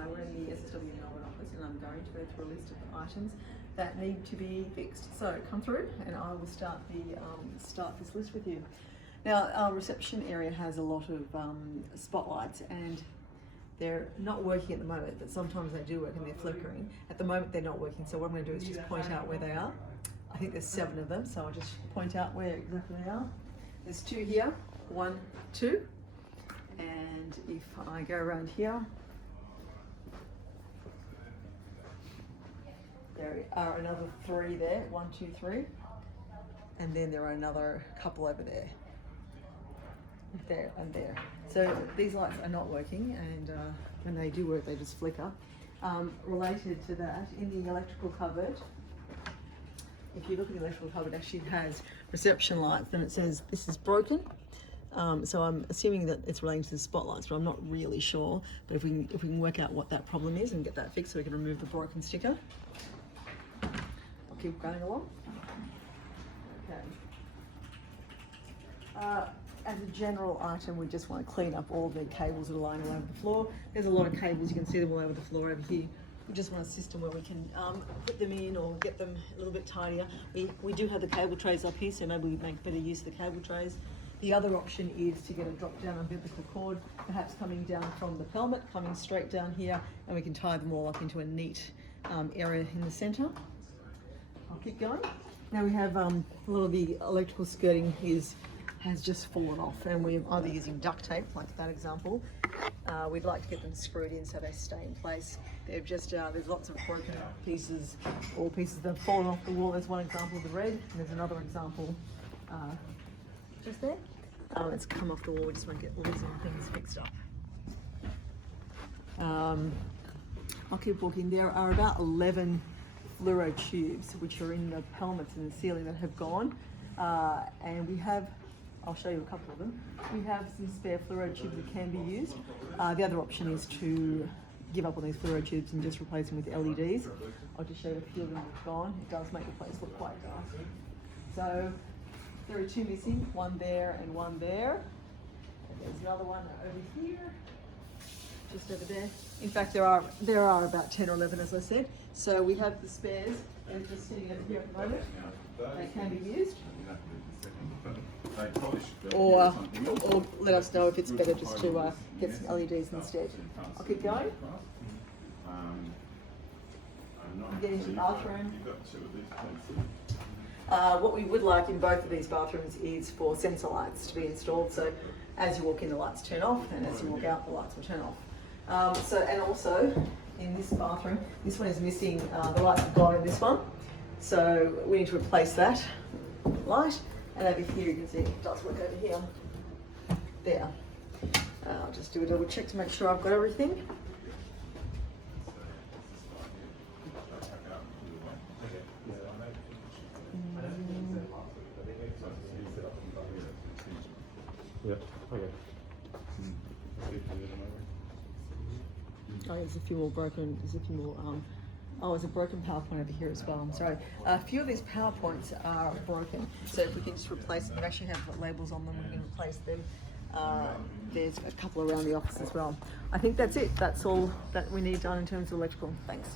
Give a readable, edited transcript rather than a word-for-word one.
Hi, we're in the SSW.Melbourne office and I'm going to go through a list of items that need to be fixed. So come through and I will start this list with you. Now our reception area has a lot of spotlights and they're not working at the moment, but sometimes they do work and they're flickering. At the moment they're not working, so what I'm going to do is just point out where they are. I think there's 7 of them, so I'll just point out where exactly they are. There's 2 here, 1, 2, and if I go around here, there are another 3 there, 1, 2, 3, and then there are another couple over there. There and there. So these lights are not working, and when they do work they just flicker. Related to that, in the electrical cupboard, if you look at the electrical cupboard, it actually has reception lights, then it says this is broken. So I'm assuming that it's relating to the spotlights, but I'm not really sure. But if we can work out what that problem is and get that fixed so we can remove the broken sticker. I'll keep going along. Okay. As a general item, we just want to clean up all the cables that are lying all over the floor. There's a lot of cables, you can see them all over the floor over here. We just want a system where we can put them in or get them a little bit tidier. We do have the cable trays up here, so maybe we make better use of the cable trays. The other option is to get a drop down umbilical cord, perhaps coming down from the pelmet, coming straight down here, and we can tie them all up into a neat area in the center. I'll keep going. Now we have a lot of the electrical skirting has just fallen off, and we're either using duct tape, like that example. We'd like to get them screwed in so they stay in place. They've just, there's lots of broken pieces, or pieces that have fallen off the wall. There's one example of the red, and there's another example just there. It's come off the wall. We just want to get all these things fixed up. I'll keep walking. There are about 11 fluoro tubes which are in the pelmets in the ceiling that have gone, and we have, I'll show you a couple of them. We have some spare fluoro tubes that can be used. The other option is to give up on these fluoro tubes and just replace them with LEDs. I'll just show you a few of them that have gone. It does make the place look quite dark. So there are 2 missing, 1 there and 1 there. And there's another one over here, just over there. In fact, there are about 10 or 11, as I said. So we have the spares. They're just sitting over here at the moment. They can be used. Or let us know if it's better just to get some LEDs instead. I'll keep going. Get into the bathroom. What we would like in both of these bathrooms is for sensor lights to be installed. So as you walk in, the lights turn off, and as you walk out, the lights will turn off. And also in this bathroom, this one is missing. The lights have gone in this one, so we need to replace that light. And over here, you can see it does work over here. There. I'll just do a double check to make sure I've got everything. Yeah, okay. Oh, there's a few more broken, there's a few more, there's a broken PowerPoint over here as well, I'm sorry. A few of these PowerPoints are broken, so if we can just replace them, they actually have labels on them, we can replace them. There's a couple around the office as well. I think that's it, that's all that we need done in terms of electrical. Thanks.